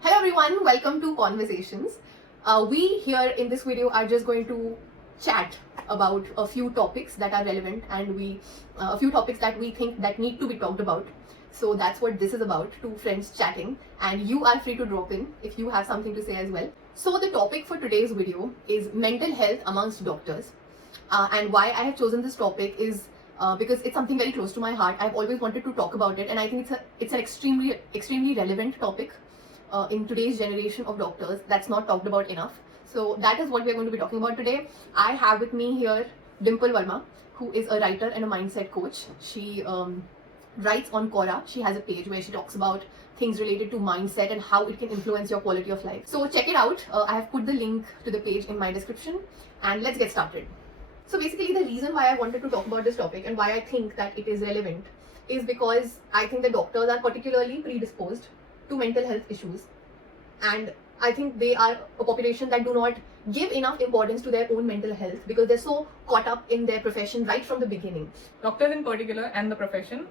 Hello everyone, welcome to Conversations. We here in this video are just going to chat about a few topics that are relevant and a few topics that we think that need to be talked about. So that's what this is about, two friends chatting, and you are free to drop in if you have something to say as well. So the topic for today's video is mental health amongst doctors. And why I have chosen this topic is because it's something very close to my heart. I've always wanted to talk about it, and I think it's an extremely relevant topic in today's generation of doctors that's not talked about enough. So that is what we're going to be talking about today. I have with me here Dimple Verma, who is a writer and a mindset coach. She writes on Quora. She has a page where she talks about things related to mindset and how it can influence your quality of life. So check it out. I have put the link to the page in my description, and let's get started. So basically the reason why I wanted to talk about this topic and why I think that it is relevant is because I think the doctors are particularly predisposed to mental health issues, and I think they are a population that do not give enough importance to their own mental health because they're so caught up in their profession right from the beginning. Doctors in particular and the profession,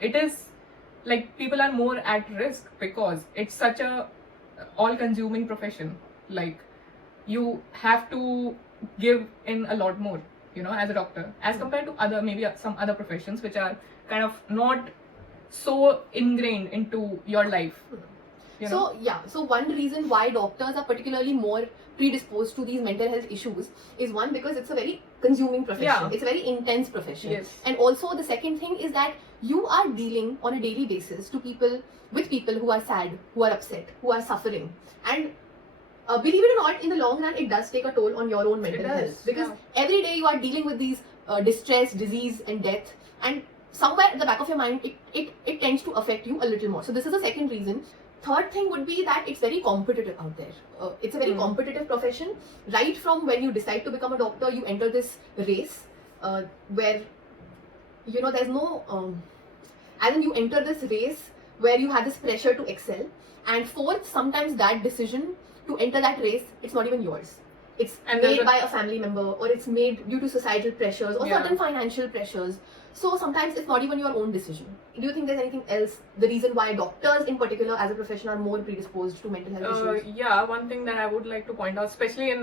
it is like people are more at risk because it's such a all-consuming profession. Like you have to give in a lot more, as a doctor, as compared to maybe some other professions which are kind of not so ingrained into your life. So one reason why doctors are particularly more predisposed to these mental health issues is one, because it's a very consuming profession. Yeah. It's a very intense profession. Yes. And also the second thing is that you are dealing on a daily basis with people who are sad, who are upset, who are suffering. And believe it or not, in the long run, it does take a toll on your own mental health, because every day you are dealing with these distress, disease and death, and somewhere at the back of your mind it tends to affect you a little more. So this is the second reason. Third thing would be that it's very competitive out there. It's a very competitive profession. Right from when you decide to become a doctor, you enter this race where there's no as in you enter this race where you have this pressure to excel. And fourth, sometimes that decision to enter that race, it's not even yours. It's made by a family member, or it's made due to societal pressures or certain financial pressures. So sometimes it's not even your own decision. Do you think there's anything else, the reason why doctors in particular as a profession are more predisposed to mental health issues? Yeah, one thing that I would like to point out, especially in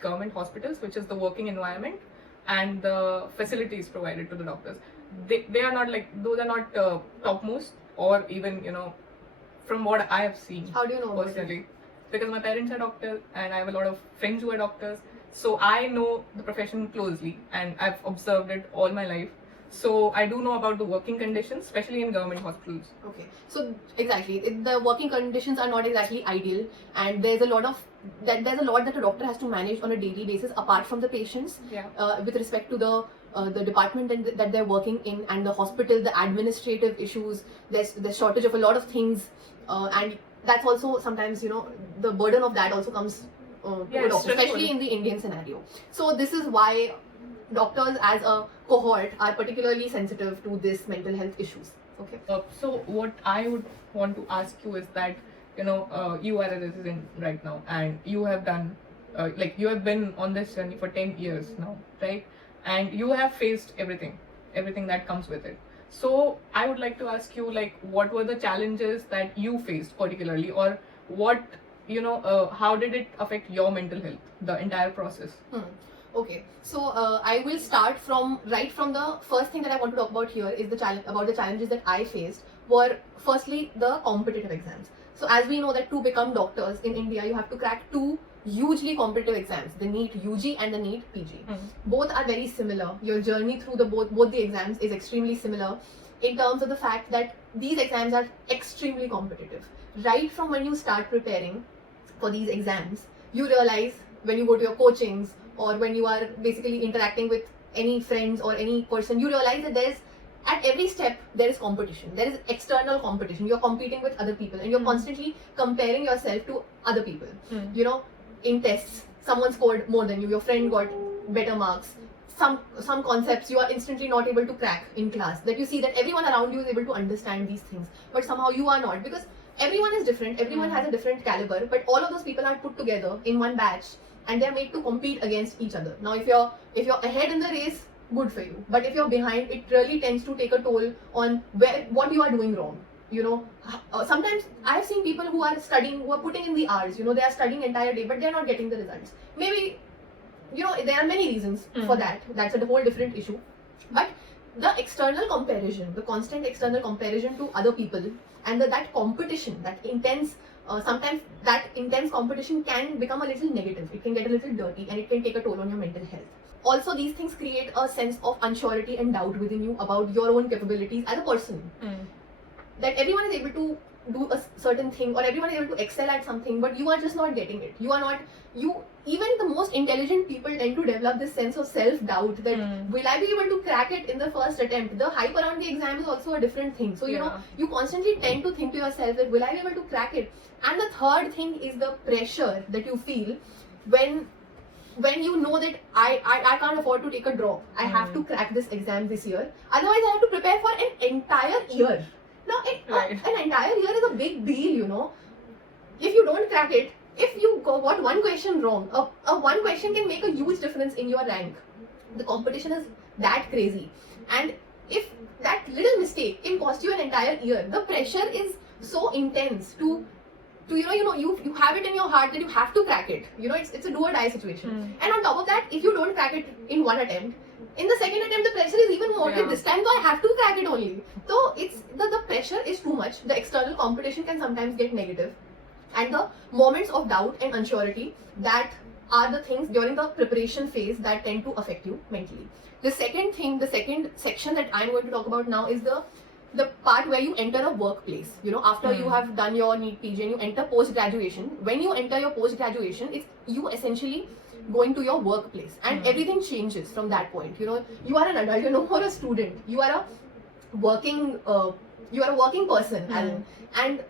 government hospitals, which is the working environment and the facilities provided to the doctors, they are not like, those are not topmost, or even from what I have seen. How do you know personally? Because my parents are doctors and I have a lot of friends who are doctors. So I know the profession closely and I've observed it all my life. So I do know about the working conditions, especially in government hospitals. Okay, so exactly, the working conditions are not exactly ideal, and there's a lot that a doctor has to manage on a daily basis apart from the patients. With respect to the department that they're working in, and the hospital, the administrative issues, there's the shortage of a lot of things, and that's also sometimes the burden of that also comes to a doctor, especially in the Indian scenario. So this is why doctors as a cohort are particularly sensitive to this mental health issues. Okay. So what I would want to ask you is that you are a resident right now, and you have done you have been on this journey for 10 years now, right? And you have faced everything that comes with it. So I would like to ask you, what were the challenges that you faced particularly, or what how did it affect your mental health, the entire process? Okay, so I will start right from the first thing that I want to talk about here is the challenges that I faced were firstly the competitive exams. So as we know that to become doctors in India, you have to crack two hugely competitive exams, the NEET UG and the NEET PG. Both are very similar. Your journey through both the exams is extremely similar in terms of the fact that these exams are extremely competitive. Right from when you start preparing for these exams, you realize when you go to your coachings or when you are basically interacting with any friends or any person, you realize that at every step there is competition. There is external competition. You're competing with other people and you're constantly comparing yourself to other people. In tests, someone scored more than you, your friend got better marks. Some concepts you are instantly not able to crack in class, that you see that everyone around you is able to understand these things, but somehow you are not, because everyone is different, everyone has a different caliber, but all of those people are put together in one batch and they're made to compete against each other. Now if you're ahead in the race, good for you, but if you're behind, it really tends to take a toll on what you are doing wrong. sometimes I've seen people who are studying, who are putting in the hours, they are studying entire day, but they're not getting the results. Maybe, there are many reasons for that. That's a whole different issue. But the external comparison, the constant external comparison to other people, and that competition, that intense, sometimes that intense competition can become a little negative. It can get a little dirty and it can take a toll on your mental health. Also, these things create a sense of unsurety and doubt within you about your own capabilities as a person. That everyone is able to do a certain thing, or everyone is able to excel at something, but you are just not getting it. Even the most intelligent people tend to develop this sense of self-doubt that will I be able to crack it in the first attempt? The hype around the exam is also a different thing. So, you constantly tend to think to yourself that will I be able to crack it? And the third thing is the pressure that you feel when you know that I can't afford to take a drop. I have to crack this exam this year. Otherwise, I have to prepare for an entire year. Now, an entire year is a big deal, If you don't crack it, if you got one question wrong, one question can make a huge difference in your rank. The competition is that crazy. And if that little mistake can cost you an entire year, the pressure is so intense to you have it in your heart that you have to crack it. It's a do or die situation. And on top of that, if you don't crack it in one attempt, in the second attempt the pressure is even more. This time I have to crack it only. So it's the pressure is too much. The external competition can sometimes get negative, and the moments of doubt and unsurety, that are the things during the preparation phase that tend to affect you mentally. The second section that I'm going to talk about now is the part where you enter a workplace. After you have done your NEET PG and you enter post-graduation. When you enter your post-graduation, it's you essentially going to your workplace, and everything changes from that point. You are an adult, you're no more a student. You are a working person, and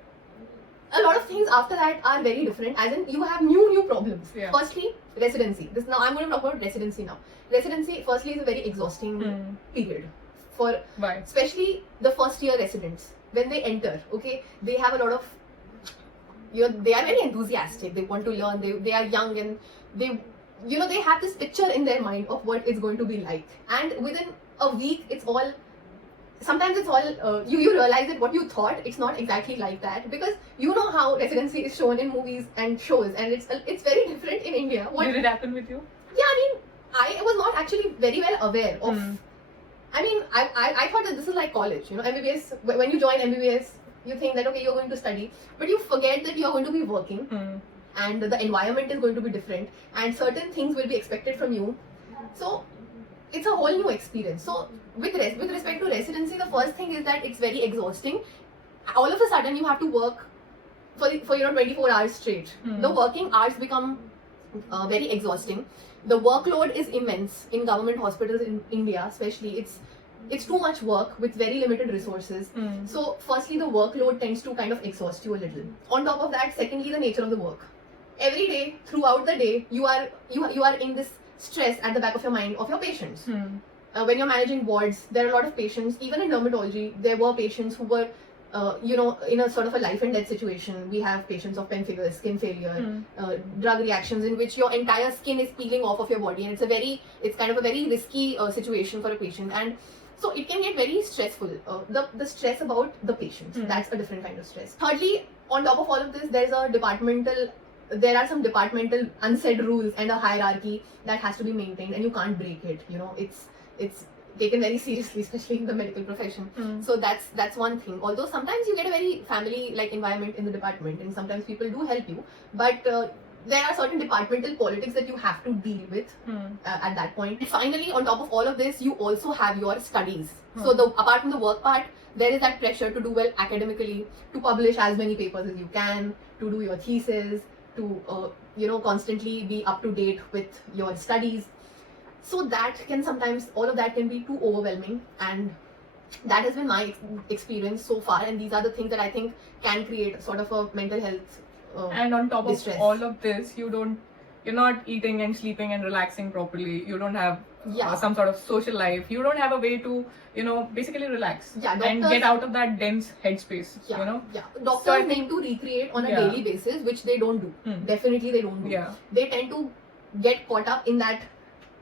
a lot of things after that are very different, as in you have new problems. Firstly, residency. Now I'm going to talk about residency now. Residency, firstly, is a very exhausting period for especially the first year residents. When they enter, they have a lot of, they are very enthusiastic. They want to learn. They are young, and they have this picture in their mind of what it's going to be like. And within a week, sometimes it's all you realize that what you thought, it's not exactly like that, because how residency is shown in movies and shows, and it's very different in India. Did it happen with you? Yeah, I was not actually very well aware of. I thought that this is like college. MBBS. When you join MBBS, you think that you're going to study, but you forget that you're going to be working. And the environment is going to be different, and certain things will be expected from you. So it's a whole new experience. So with respect to residency, the first thing is that it's very exhausting. All of a sudden, you have to work for 24 hours straight. The working hours become very exhausting. The workload is immense in government hospitals in India, especially. It's too much work with very limited resources. So firstly, the workload tends to kind of exhaust you a little. On top of that, secondly, the nature of the work. Every day, throughout the day, you are in this stress at the back of your mind of your patients. When you're managing wards, there are a lot of patients. Even in dermatology, there were patients who were in a sort of a life and death situation. We have patients of pemphigus, skin failure, drug reactions in which your entire skin is peeling off of your body, and it's kind of a very risky situation for a patient. And so it can get very stressful. The stress about the patient, that's a different kind of stress. Thirdly, on top of all of this, there are some departmental unsaid rules and a hierarchy that has to be maintained, and you can't break it. It's taken very seriously, especially in the medical profession. So that's one thing. Although sometimes you get a very family-like environment in the department, and sometimes people do help you, but there are certain departmental politics that you have to deal with at that point. And finally, on top of all of this, you also have your studies. So apart from the work part, there is that pressure to do well academically, to publish as many papers as you can, to do your thesis, to constantly be up to date with your studies. So that can sometimes, all of that can be too overwhelming, and that has been my experience so far. And these are the things that I think can create sort of a mental health and on top distress. Of all of this, you're not eating and sleeping and relaxing properly. You don't have some sort of social life. You don't have a way to basically relax and get out of that dense headspace. Doctors need to recreate on a daily basis, which they don't do. Definitely they don't do. They tend to get caught up in that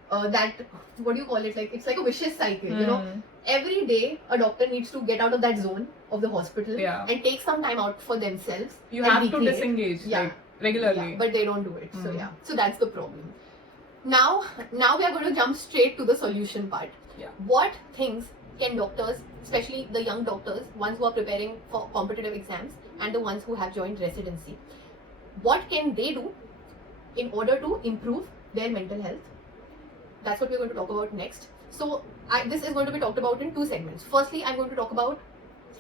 what do you call it, like it's like a vicious cycle. every day a doctor needs to get out of that zone of the hospital Yeah. and take some time out for themselves. You and have to recreate. disengage Yeah. like regularly. Yeah, but they don't do it. So Mm. yeah, so that's the problem. Now we are going to jump straight to the solution part. Yeah. What things can doctors, especially the young doctors, ones who are preparing for competitive exams and the ones who have joined residency, what can they do in order to improve their mental health? That's what we're going to talk about next. So this is going to be talked about in two segments. Firstly, I'm going to talk about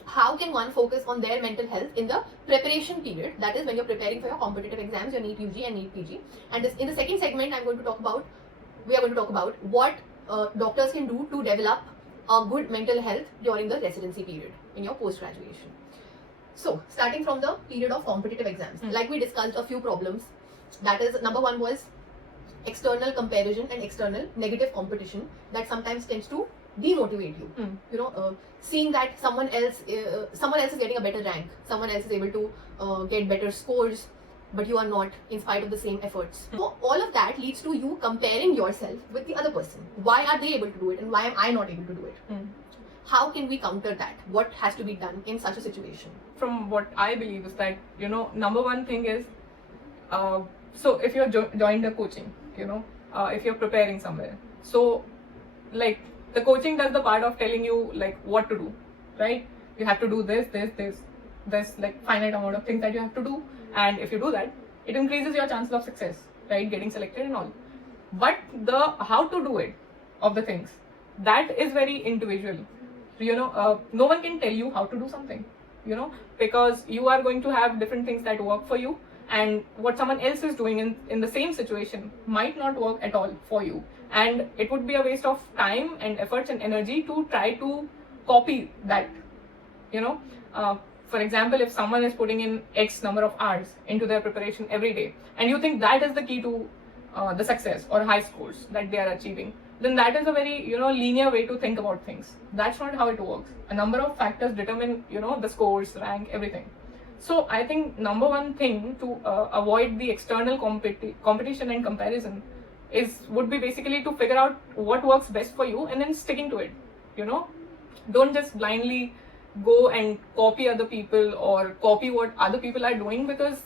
how can one focus on their mental health in the preparation period, that is when you're preparing for your competitive exams, your NEET UG and NEET PG. And in the second segment, we are going to talk about what doctors can do to develop a good mental health during the residency period in your post-graduation. So starting from the period of competitive exams, like we discussed a few problems. That is, number one was external comparison and external negative competition that sometimes tends to demotivate you. You know, seeing that someone else is getting a better rank, someone else is able to get better scores, but you are not, in spite of the same efforts. So all of that leads to you comparing yourself with the other person. Why are they able to do it and why am I not able to do it? How can we counter that? What has to be done in such a situation? From what I believe is that, you know, number one thing is, so if you're joined a coaching, you know, if you're preparing somewhere, so like the coaching does the part of telling you like what to do, right? You have to do this, there's like finite amount of things that you have to do, and if you do that, it increases your chances of success, right? Getting selected and all. But the how to do it of the things, that is very individual. You know, no one can tell you how to do something, you know, because you are going to have different things that work for you, and what someone else is doing in the same situation might not work at all for you, and it would be a waste of time and efforts and energy to try to copy that, you know. For example, if someone is putting in X number of hours into their preparation every day, and you think that is the key to the success or high scores that they are achieving, then that is a very, you know, linear way to think about things. That's not how it works. A number of factors determine, you know, the scores, rank, everything. So I think number one thing to avoid the external competition and comparison would be basically to figure out what works best for you and then sticking to it. You know, don't just blindly go and copy other people or copy what other people are doing, because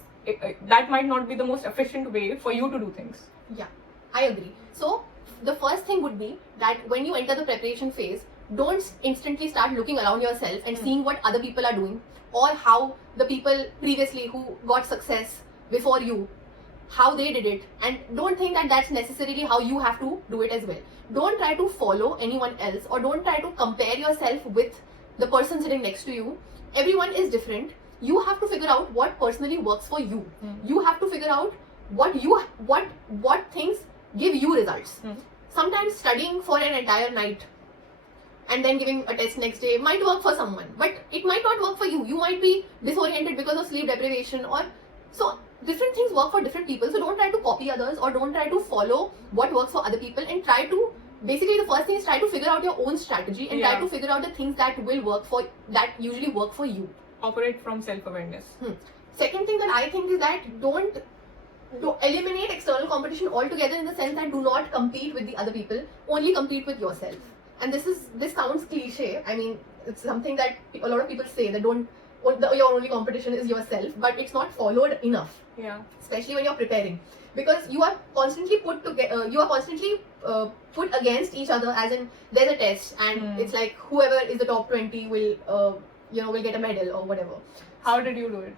that might not be the most efficient way for you to do things. Yeah, I agree. So the first thing would be that when you enter the preparation phase, don't instantly start looking around yourself and seeing what other people are doing, or how the people previously who got success before you, how they did it, and don't think that that's necessarily how you have to do it as well. Don't try to follow anyone else, or don't try to compare yourself with the person sitting next to you. Everyone is different. You have to figure out what personally works for you. You have to figure out what things give you results. Sometimes studying for an entire night and then giving a test next day might work for someone, but it might not work for you. You might be disoriented because of sleep deprivation, or so different things work for different people. So don't try to copy others, or don't try to follow what works for other people, and try to, basically the first thing is try to figure out your own strategy and try to figure out the things that usually work for you. Operate from self-awareness. Second thing that I think is that don't eliminate external competition altogether, in the sense that do not compete with the other people, only compete with yourself. And this sounds cliche. I mean, it's something that a lot of people say, that your only competition is yourself, but it's not followed enough. Yeah. Especially when you're preparing, because you are constantly put against each other, as in there's a test and it's like whoever is the top 20 will get a medal or whatever. How did you do it?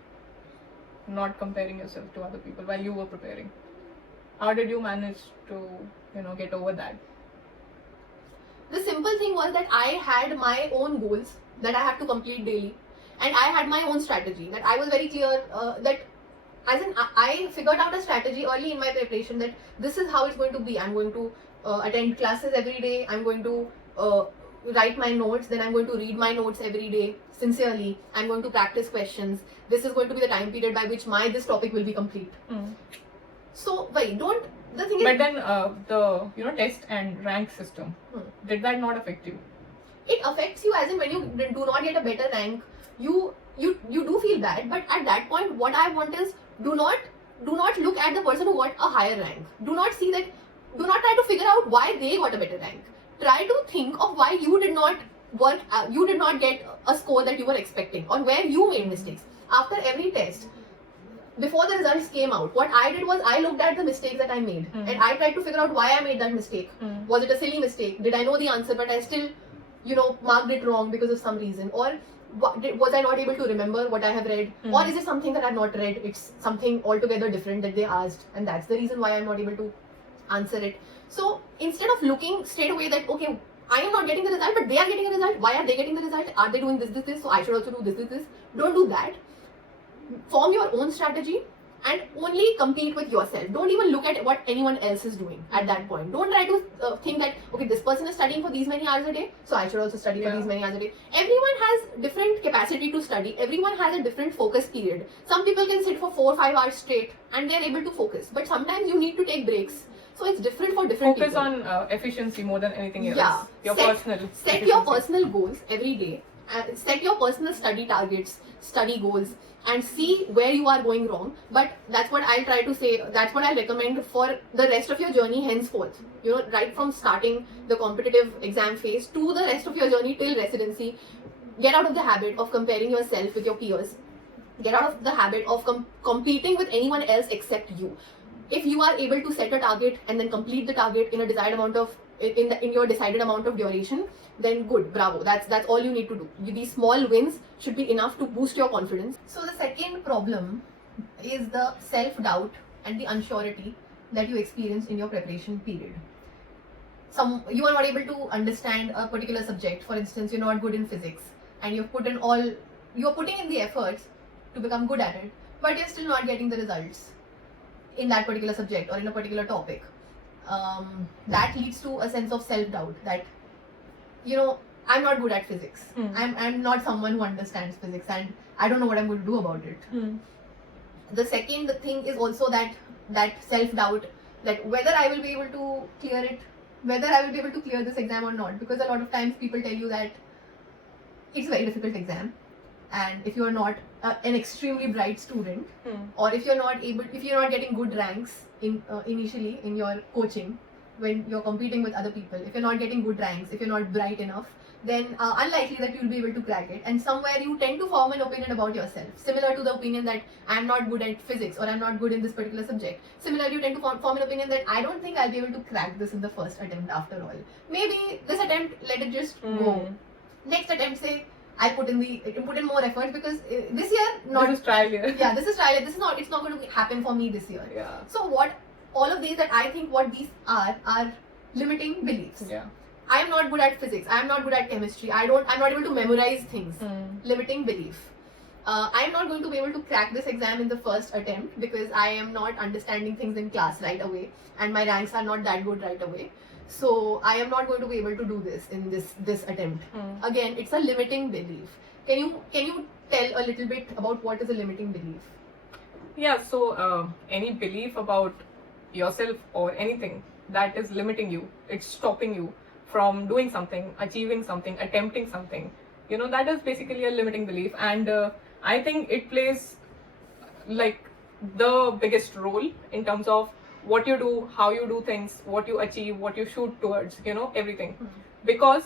Not comparing yourself to other people while you were preparing. How did you manage to, you know, get over that? The simple thing was that I had my own goals that I have to complete daily, and I had my own strategy that I was very clear I figured out a strategy early in my preparation, that this is how it's going to be. I'm going to attend classes every day. I'm going to write my notes, then I'm going to read my notes every day sincerely. I'm going to practice questions. This is going to be the time period by which this topic will be complete. So the thing is, but then the test and rank system, did that not affect you? It affects you, as in when you do not get a better rank, you do feel bad. But at that point, what I want is, do not look at the person who got a higher rank. Do not try to figure out why they got a better rank. Try to think of why you did not you did not get a score that you were expecting, or where you made mistakes. After every test, before the results came out, what I did was I looked at the mistakes that I made, and I tried to figure out why I made that mistake. Was it a silly mistake? Did I know the answer but I still, marked it wrong because of some reason? Or was I not able to remember what I have read? Or is it something that I've not read? It's something altogether different that they asked, and that's the reason why I'm not able to answer it. So instead of looking straight away that, okay, I am not getting the result, but they are getting a result. Why are they getting the result? Are they doing this? So I should also do this. Don't do that. Form your own strategy and only compete with yourself. Don't even look at what anyone else is doing at that point. Don't try to think that, okay, this person is studying for these many hours a day, so I should also study for these many hours a day. Everyone has different capacity to study. Everyone has a different focus period. Some people can sit for 4 or 5 hours straight and they're able to focus, but sometimes you need to take breaks. So it's different for different people. Focus on efficiency more than anything else. Yeah. Your Set efficiency. your personal goals every day. Set your personal study targets, study goals, and see where you are going wrong. But that's what I'll try to say. That's what I recommend for the rest of your journey henceforth. Right from starting the competitive exam phase to the rest of your journey till residency. Get out of the habit of comparing yourself with your peers. Get out of the habit of competing with anyone else except you. If you are able to set a target and then complete the target in a desired amount of in your decided amount of duration, then good, bravo. That's all you need to do. These small wins should be enough to boost your confidence. So the second problem is the self-doubt and the unsurety that you experience in your preparation period. You are not able to understand a particular subject. For instance, you're not good in physics, and you're putting in the efforts to become good at it, but you're still not getting the results in that particular subject or in a particular topic. That leads to a sense of self-doubt that, I'm not good at physics. I'm not someone who understands physics, and I don't know what I'm going to do about it. The second thing is also that self-doubt that whether I will be able to clear it, whether I will be able to clear this exam or not, because a lot of times people tell you that it's a very difficult exam, and if you are not an extremely bright student, or if you're not getting good ranks initially in your coaching when you're competing with other people, if you're not getting good ranks, if you're not bright enough, then unlikely that you'll be able to crack it. And somewhere you tend to form an opinion about yourself, similar to the opinion that I'm not good at physics or I'm not good in this particular subject. Similarly, you tend to form an opinion that I don't think I'll be able to crack this in the first attempt after all. Maybe this attempt, let it just go. Next attempt, say, I'll put in more effort, because this year This is trial year. Yeah, this is trial year. It's not going to happen for me this year. Yeah. So all of these that I think what these are limiting beliefs. Yeah. I am not good at physics. I am not good at chemistry. I'm not able to memorize things. Limiting belief. I am not going to be able to crack this exam in the first attempt because I am not understanding things in class right away, and my ranks are not that good right away. So I am not going to be able to do this in this attempt. Again, it's a limiting belief. Can you tell a little bit about what is a limiting belief? Yeah. So any belief about yourself or anything that is limiting you, it's stopping you from doing something, achieving something, attempting something. That is basically a limiting belief, and I think it plays like the biggest role in terms of what you do, how you do things, what you achieve, what you shoot towards, everything. Because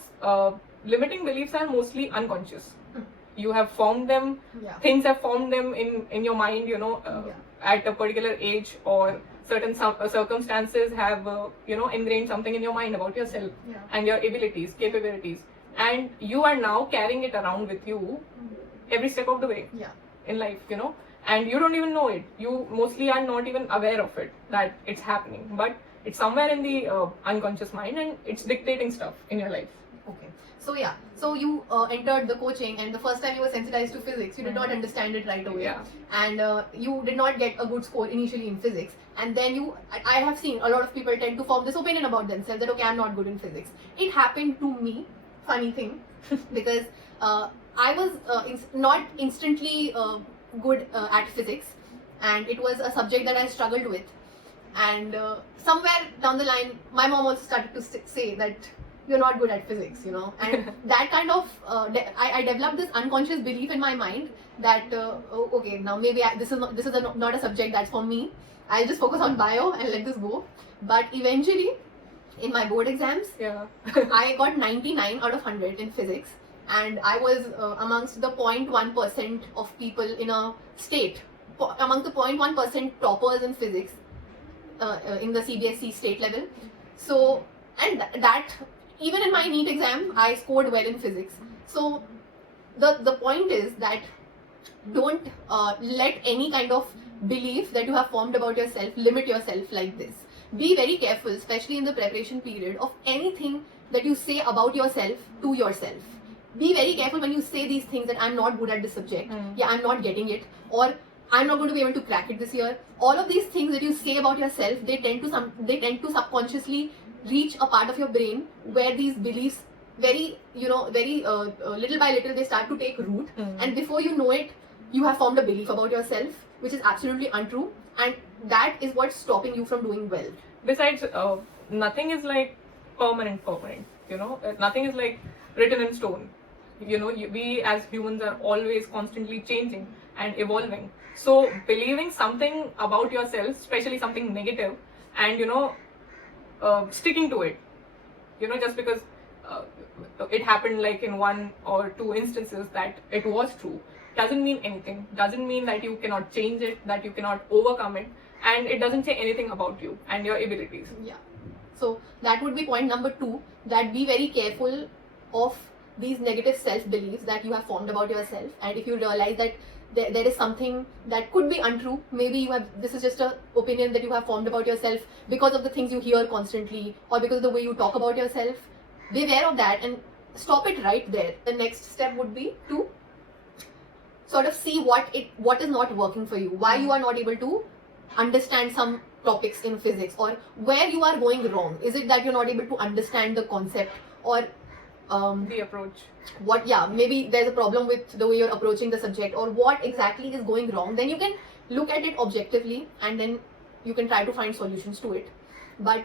limiting beliefs are mostly unconscious. You have formed them, things have formed them in your mind, at a particular age, or certain circumstances have, ingrained something in your mind about yourself and your abilities, capabilities. And you are now carrying it around with you every step of the way in life, and you don't even know it. You mostly are not even aware of it, that it's happening, but it's somewhere in the unconscious mind, and it's dictating stuff in your life. Okay. So you entered the coaching, and the first time you were sensitized to physics, you did not understand it right away, and you did not get a good score initially in physics, and then I have seen a lot of people tend to form this opinion about themselves that, okay, I'm not good in physics. It happened to me, funny thing, because I was not instantly good at physics, and it was a subject that I struggled with, and somewhere down the line my mom also started to say that you're not good at physics, and that kind of I developed this unconscious belief in my mind that okay, now maybe this is not a subject that's for me. I'll just focus on bio and let this go. But eventually in my board exams, Yeah. I got 99 out of 100 in physics, and I was amongst the 0.1% of people in a state, among the 0.1% toppers in physics in the CBSE state level. So, and that even in my NEET exam, I scored well in physics. So, the point is that don't let any kind of belief that you have formed about yourself limit yourself like this. Be very careful, especially in the preparation period, of anything that you say about yourself to yourself. Be very careful when you say these things that I'm not good at this subject, yeah, I'm not getting it, or I'm not going to be able to crack it this year. All of these things that you say about yourself, they tend to subconsciously reach a part of your brain where these beliefs very little by little they start to take root, and before you know it, you have formed a belief about yourself which is absolutely untrue, and that is what's stopping you from doing well. Besides, nothing is like permanent. Nothing is like written in stone. We as humans are always constantly changing and evolving. So believing something about yourself, especially something negative, and sticking to it, just because it happened like in 1 or 2 instances that it was true, doesn't mean anything. Doesn't mean that you cannot change it, that you cannot overcome it, and it doesn't say anything about you and your abilities. Yeah. So that would be point number 2, that be very careful of these negative self-beliefs that you have formed about yourself, and if you realize that there is something that could be untrue, maybe this is just an opinion that you have formed about yourself because of the things you hear constantly or because of the way you talk about yourself, be aware of that and stop it right there. The next step would be to sort of see what is not working for you, why you are not able to understand some topics in physics, or where you are going wrong. Is it that you're not able to understand the concept, or the approach? Maybe there's a problem with the way you're approaching the subject, or what exactly is going wrong. Then you can look at it objectively and then you can try to find solutions to it. But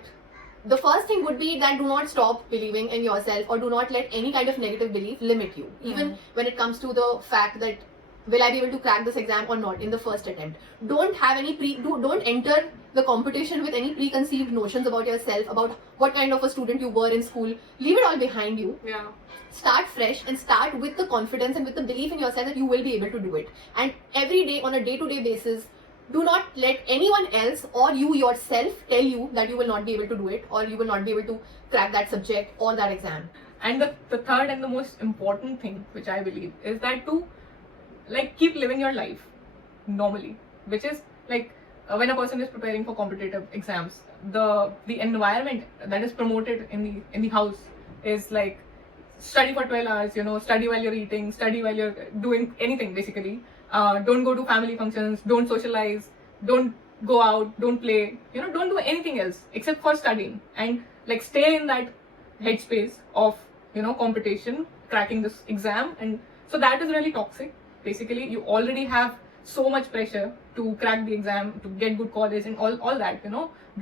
the first thing would be that do not stop believing in yourself, or do not let any kind of negative belief limit you, even when it comes to the fact that will I be able to crack this exam or not in the first attempt. Don't have any don't enter the competition with any preconceived notions about yourself, about what kind of a student you were in school. Leave it all behind you. Yeah. Start fresh and start with the confidence and with the belief in yourself that you will be able to do it. And every day, on a day-to-day basis, do not let anyone else or you yourself tell you that you will not be able to do it, or you will not be able to crack that subject or that exam. And the third and the most important thing, which I believe, is that to keep living your life normally, which is when a person is preparing for competitive exams, the environment that is promoted in the house is study for 12 hours, study while you're eating, study while you're doing anything basically. Don't go to family functions, don't socialize, don't go out, don't play, don't do anything else except for studying, and stay in that headspace of competition, cracking this exam. And so that is really toxic. Basically, you already have so much pressure to crack the exam, to get good college and all that,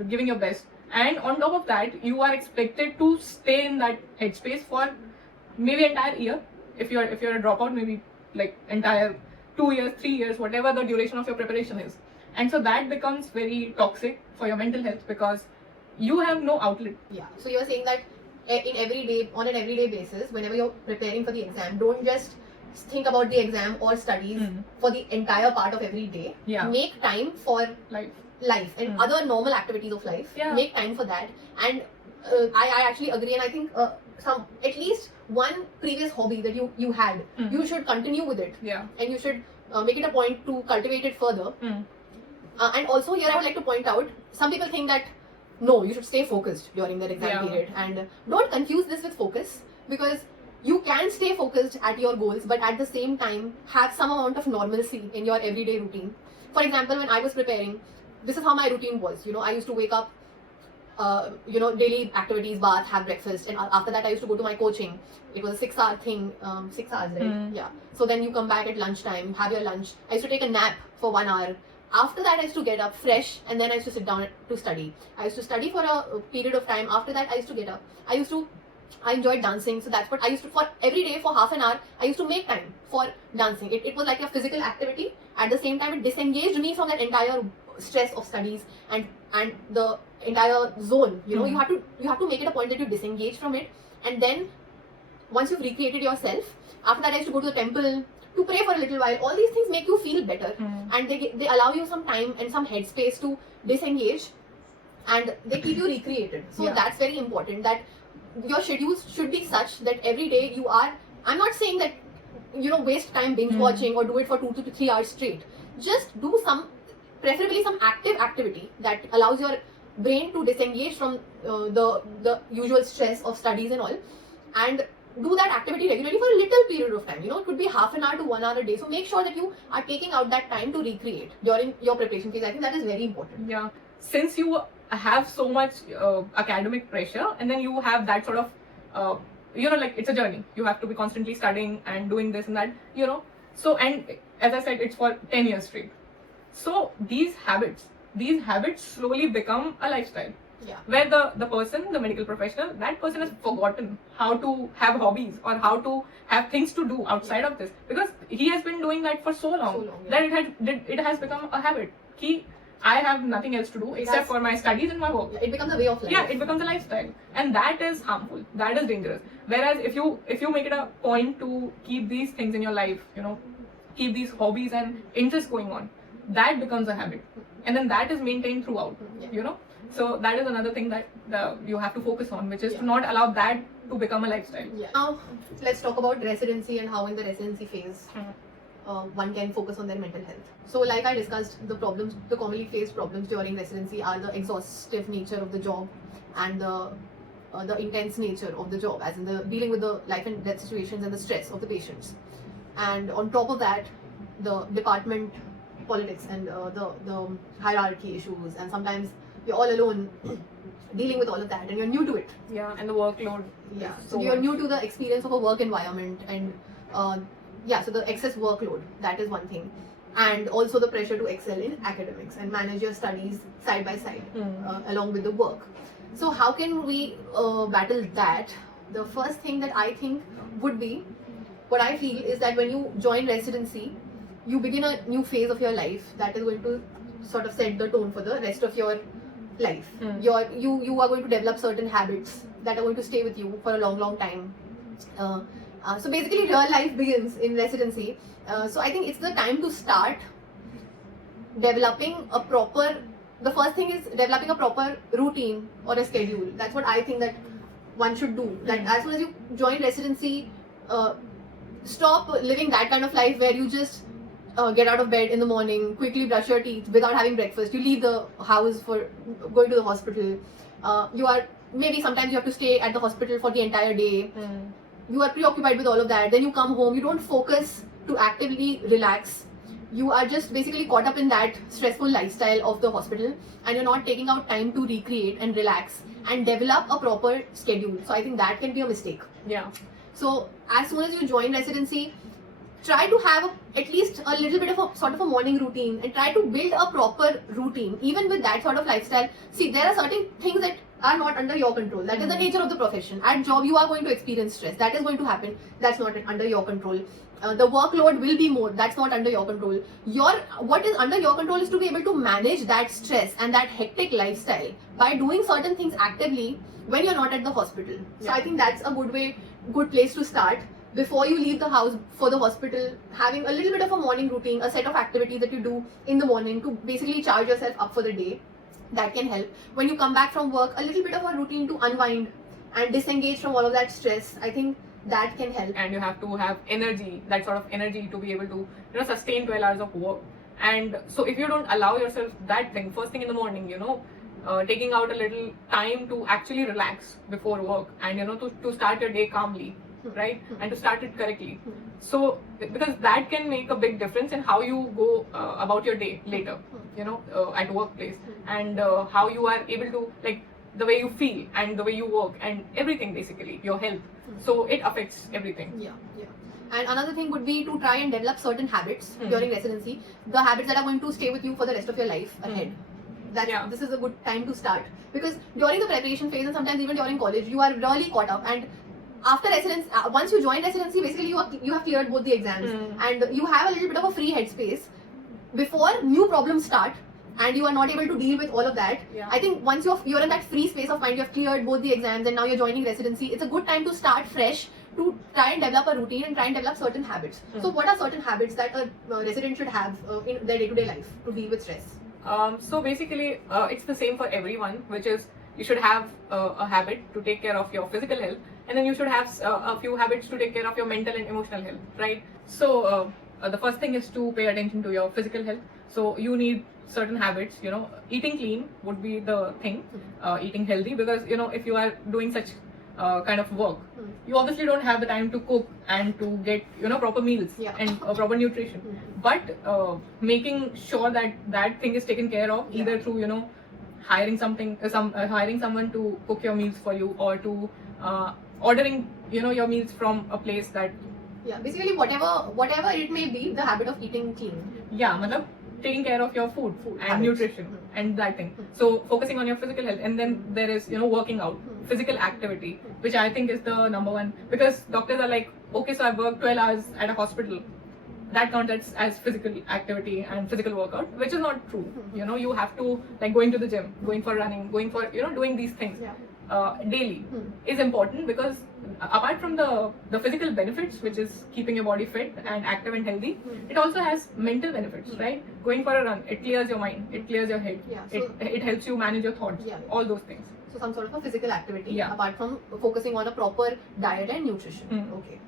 giving your best. And on top of that, you are expected to stay in that headspace for maybe entire year. If you're a dropout, maybe entire 2 years, 3 years, whatever the duration of your preparation is. And so that becomes very toxic for your mental health because you have no outlet. Yeah. So you're saying that on an everyday basis, whenever you're preparing for the exam, don't just think about the exam or studies for the entire part of every day. Yeah. Make time for life and other normal activities of life. Yeah. Make time for that. And I actually agree, and I think at least one previous hobby that you had, you should continue with it. Yeah. And you should make it a point to cultivate it further. And also here I would like to point out, some people think that no, you should stay focused during that exam period, and don't confuse this with focus, because you can stay focused at your goals, but at the same time have some amount of normalcy in your everyday routine. For example, when I was preparing, this is how my routine was. I used to wake up, daily activities, bath, have breakfast, and after that I used to go to my coaching. It was a 6-hour thing, 6 hours, right? Yeah. So then you come back at lunchtime, have your lunch. I used to take a nap for 1 hour. After that, I used to get up fresh, and then I used to sit down to study. I used to study for a period of time. After that, I used to get up. I enjoyed dancing, so that's what I used to, for every day for half an hour, I used to make time for dancing. It was like a physical activity. At the same time, it disengaged me from that entire stress of studies and the entire zone, you know, you have to make it a point that you disengage from it. And then once you've recreated yourself, after that I used to go to the temple to pray for a little while. All these things make you feel better, and they allow you some time and some headspace to disengage, and they keep you recreated. So that's very important, that your schedules should be such that every day you are, I'm not saying that, you know, waste time binge watching or do it for 2 to 3 hours straight. Just do preferably some active activity that allows your brain to disengage from the usual stress of studies and all, and do that activity regularly for a little period of time. You know, it could be half an hour to 1 hour a day. So make sure that you are taking out that time to recreate during your preparation phase. I think that is very important. Yeah. Since you have so much academic pressure, and then you have that sort of, you know, like it's a journey. You have to be constantly studying and doing this and that, you know. So, and as I said, it's for 10 years straight. So these habits slowly become a lifestyle. Yeah. Where the person, the medical professional, that person has forgotten how to have hobbies or how to have things to do outside of this, because he has been doing that for so long, that it has become a habit. I have nothing else to do except for my studies and my work. It becomes a way of life. Yeah, it becomes a lifestyle, and that is harmful. That is dangerous. Whereas if you make it a point to keep these things in your life, you know, keep these hobbies and interests going on, that becomes a habit, and then that is maintained throughout. You know. So that is another thing that you have to focus on, which is to not allow that to become a lifestyle. Now, let's talk about residency and how in the residency phase one can focus on their mental health. So like I discussed, the commonly faced problems during residency are the exhaustive nature of the job and the intense nature of the job, as in the dealing with the life and death situations and the stress of the patients. And on top of that, the department politics and the hierarchy issues, and sometimes you're all alone dealing with all of that, and you're new to it. Yeah, and the workload. Yeah, so you're new to the experience of a work environment, and so the excess workload, that is one thing. And also the pressure to excel in academics and manage your studies side by side along with the work. So how can we battle that? The first thing that I think would be, what I feel is that when you join residency, you begin a new phase of your life that is going to sort of set the tone for the rest of your life. You are going to develop certain habits that are going to stay with you for a long time. So basically real life begins in residency. So I think it's the time to start developing the first thing is developing a proper routine or a schedule. That's what I think that one should do. That as soon as you join residency, stop living that kind of life where you just get out of bed in the morning, quickly brush your teeth without having breakfast. You leave the house for going to the hospital. Sometimes you have to stay at the hospital for the entire day. You are preoccupied with all of that. Then you come home, you don't focus to actively relax. You are just basically caught up in that stressful lifestyle of the hospital, and you're not taking out time to recreate and relax and develop a proper schedule. So I think that can be a mistake. Yeah. So as soon as you join residency, try to have at least a little bit of a sort of a morning routine, and try to build a proper routine. Even with that sort of lifestyle, see, there are certain things that are not under your control. That is the nature of the profession. At job, you are going to experience stress. That is going to happen. That's not under your control. The workload will be more. That's not under your control. What is under your control is to be able to manage that stress and that hectic lifestyle by doing certain things actively when you're not at the hospital. So I think that's a good place to start. Before you leave the house for the hospital, having a little bit of a morning routine, a set of activities that you do in the morning to basically charge yourself up for the day, that can help. When you come back from work, a little bit of a routine to unwind and disengage from all of that stress. I think that can help. And you have to have energy, that sort of energy to be able to, sustain 12 hours of work. And so if you don't allow yourself that thing first thing in the morning, taking out a little time to actually relax before work, and to start your day calmly, right, and to start it correctly. So because that can make a big difference in how you go about your day later, at workplace, and how you are able to, like, the way you feel and the way you work and everything, basically your health. So it affects everything. Yeah. And another thing would be to try and develop certain habits during residency, the habits that are going to stay with you for the rest of your life ahead. This is a good time to start, because during the preparation phase and sometimes even during college, you are really caught up, and after residency, once you join residency, basically you have cleared both the exams and you have a little bit of a free headspace before new problems start, and you are not able to deal with all of that, Yeah. I think once you're in that free space of mind, you have cleared both the exams and now you're joining residency, it's a good time to start fresh, to try and develop a routine and try and develop certain habits. So what are certain habits that a resident should have in their day-to-day life to deal with stress? So basically, it's the same for everyone, which is you should have a habit to take care of your physical health, and then you should have a few habits to take care of your mental and emotional health, right? So the first thing is to pay attention to your physical health. So you need certain habits, eating clean would be the thing, eating healthy, because if you are doing such kind of work, you obviously don't have the time to cook and to get proper meals and proper nutrition. But making sure that that thing is taken care of, either through hiring someone to cook your meals for you, or to ordering your meals from a place that basically whatever it may be, the habit of eating clean. matlab, taking care of your food and habits. nutrition and that thing. So focusing on your physical health, and then there is working out, physical activity, which I think is the number one, because doctors are like, okay, so I work 12 hours at a hospital, that counts as physical activity and physical workout, which is not true. You have to, like, going to the gym, going for running, going for doing these things daily is important, because apart from the physical benefits, which is keeping your body fit and active and healthy, it also has mental benefits, right? Going for a run, it clears your mind, it clears your head, it helps you manage your thoughts, all those things. So some sort of a physical activity, apart from focusing on a proper diet and nutrition. Okay.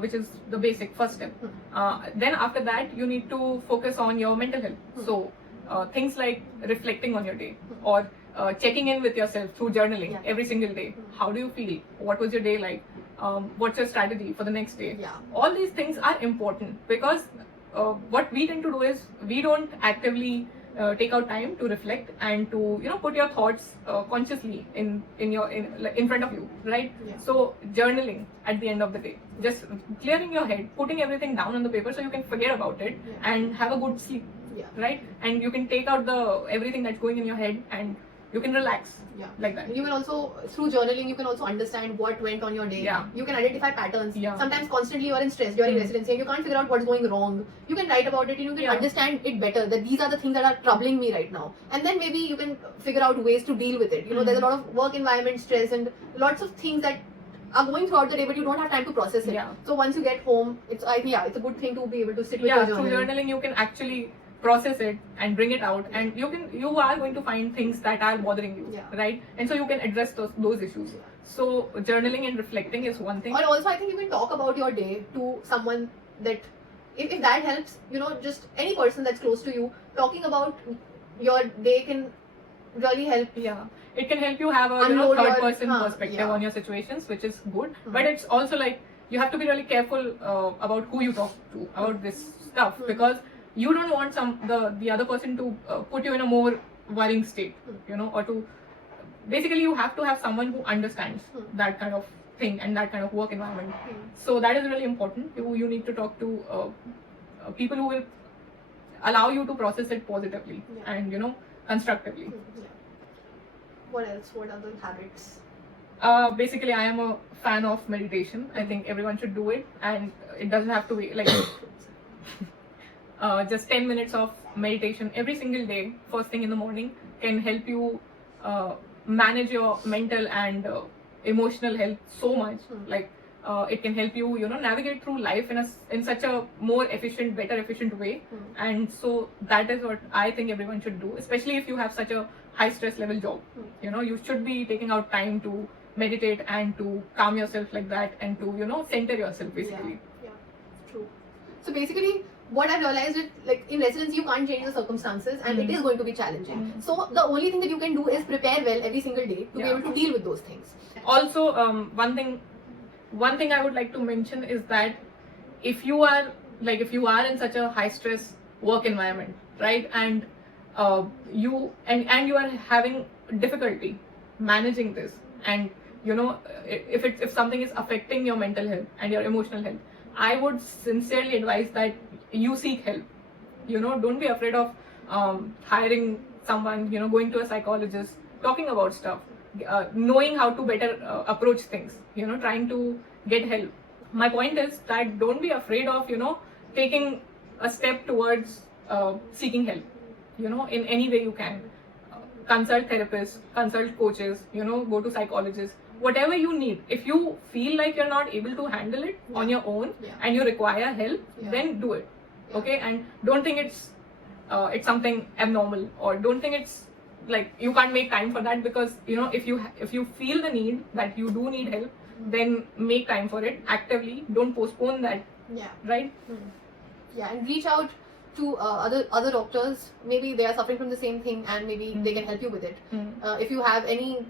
Which is the basic first step. Then after that, you need to focus on your mental health. So things like reflecting on your day, or checking in with yourself through journaling every single day. How do you feel? What was your day like? What's your strategy for the next day? All these things are important, because what we tend to do is we don't actively take out time to reflect and to put your thoughts consciously in front of you, right? So journaling at the end of the day, just clearing your head, putting everything down on the paper so you can forget about it and have a good sleep, right? And you can take out everything that's going in your head, and you can relax like that. You can also, through journaling, you can also understand what went on your day. You can identify patterns. Sometimes constantly you are in stress during residency and you can't figure out what's going wrong. You can write about it and you can understand it better, that these are the things that are troubling me right now. And then maybe you can figure out ways to deal with it. There's a lot of work environment stress and lots of things that are going throughout the day, but you don't have time to process it. So once you get home, it's a good thing to be able to sit with your journaling. Through journaling you can actually process it and bring it out, and you are going to find things that are bothering you, right? And so you can address those issues. So journaling and reflecting is one thing. Or also, I think you can talk about your day to someone, that if that helps, just any person that's close to you, talking about your day can really help. It can help you have a third person perspective on your situations, which is good. But it's also like you have to be really careful about who you talk to about this stuff, because you don't want the other person to put you in a more worrying state, or to basically you have to have someone who understands that kind of thing and that kind of work environment. So that is really important. You need to talk to people who will allow you to process it positively and constructively. What else? What other habits? Basically, I am a fan of meditation. I think everyone should do it, and it doesn't have to be like just 10 minutes of meditation every single day, first thing in the morning, can help you manage your mental and emotional health so much. Like it can help you, navigate through life in such a more better efficient way. And so that is what I think everyone should do, especially if you have such a high stress level job. You should be taking out time to meditate and to calm yourself like that, and to center yourself basically. True. So basically, what I realized is, like, in residency you can't change the circumstances, and it is going to be challenging. So the only thing that you can do is prepare well every single day to be able to deal with those things. Also, one thing I would like to mention is that if you are in such a high stress work environment, right, and you are having difficulty managing this, and if something is affecting your mental health and your emotional health, I would sincerely advise that you seek help. Don't be afraid of hiring someone, going to a psychologist, talking about stuff, knowing how to better approach things, trying to get help. My point is that don't be afraid of, taking a step towards seeking help. in any way you can. Consult therapists, consult coaches, go to psychologists, whatever you need. If you feel like you're not able to handle it on your own and you require help, then do it. Okay, and don't think it's something abnormal, or don't think it's like you can't make time for that, because if you feel the need that you do need help, then make time for it actively. Don't postpone that. Right. And reach out to other doctors. Maybe they are suffering from the same thing, and maybe they can help you with it. If you have any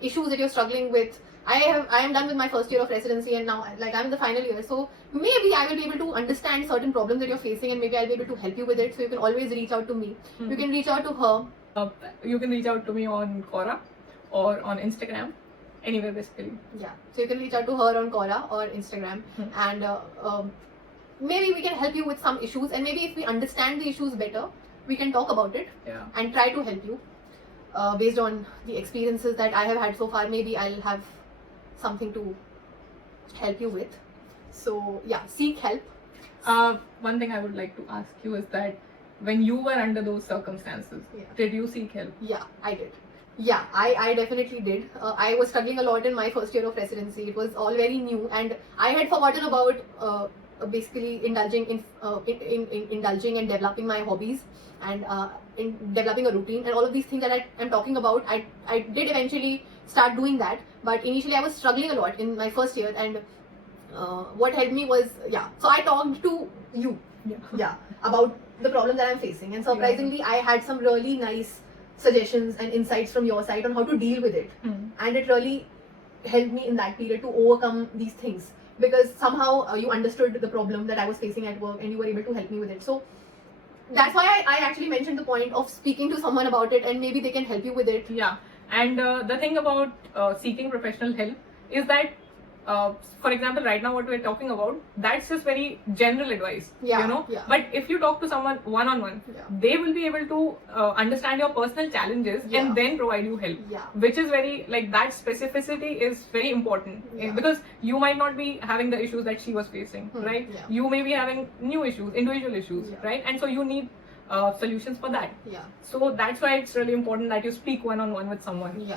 issues that you're struggling with, I am done with my first year of residency, and now I'm in the final year, so maybe I will be able to understand certain problems that you're facing, and maybe I'll be able to help you with it. So you can always reach out to me. You can reach out to her. You can reach out to me on Quora or on Instagram, anywhere basically. So you can reach out to her on Quora or Instagram, and maybe we can help you with some issues, and maybe if we understand the issues better, we can talk about it and try to help you. Based on the experiences that I have had so far, maybe I'll have something to help you with. So seek help. One thing I would like to ask you is that when you were under those circumstances, did you seek help? I did. I definitely did. I was struggling a lot in my first year of residency. It was all very new, and I had forgotten about basically indulging in indulging and developing my hobbies, and in developing a routine, and all of these things that I'm talking about. I did eventually start doing that, but initially I was struggling a lot in my first year, and what helped me was so I talked to you about the problem that I'm facing, and surprisingly I had some really nice suggestions and insights from your side on how to deal with it, and it really helped me in that period to overcome these things, because somehow you understood the problem that I was facing at work, and you were able to help me with it. So that's why I actually mentioned the point of speaking to someone about it, and maybe they can help you with it. And the thing about seeking professional help is that for example, right now what we're talking about, that's just very general advice, but if you talk to someone one-on-one, they will be able to understand your personal challenges and then provide you help, which is very, that specificity is very important, because you might not be having the issues that she was facing, right? You may be having new issues, individual issues, right? And so you need solutions for that. So that's why it's really important that you speak one-on-one with someone.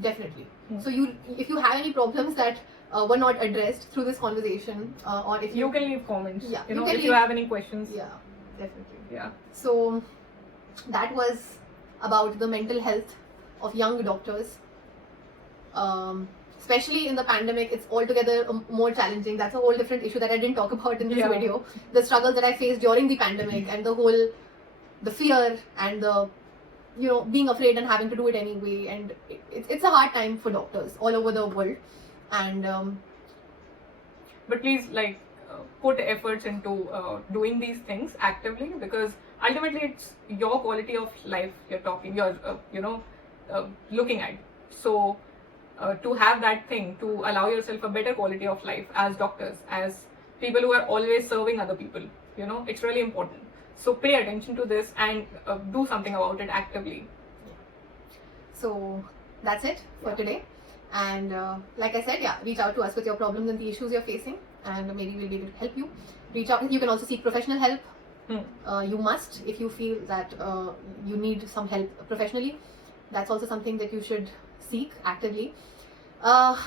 Definitely. So if you have any problems that were not addressed through this conversation, or if you can leave comments, if you have any questions. Definitely. So that was about the mental health of young doctors. Especially in the pandemic, it's altogether more challenging. That's a whole different issue that I didn't talk about in this video. The struggles that I faced during the pandemic, and the fear, and the being afraid and having to do it anyway, and it's a hard time for doctors all over the world. And but please put efforts into doing these things actively, because ultimately it's your quality of life you're looking at. So to have that thing, to allow yourself a better quality of life as doctors, as people who are always serving other people, it's really important. So pay attention to this and do something about it actively. So that's it for today. And like I said, reach out to us with your problems and the issues you're facing, and maybe we'll be able to help you. Reach out. You can also seek professional help. You must, if you feel that you need some help professionally. That's also something that you should seek actively.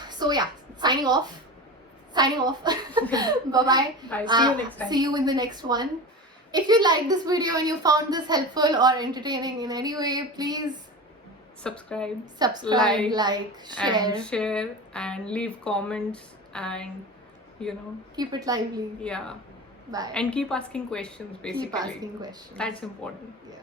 So signing off. Bye-bye. Bye. See you next time. See you in the next one. If you liked this video and you found this helpful or entertaining in any way, please subscribe, like, share, and leave comments, and keep it lively. Yeah. Bye. And keep asking questions, basically. Keep asking questions. That's important. Yeah.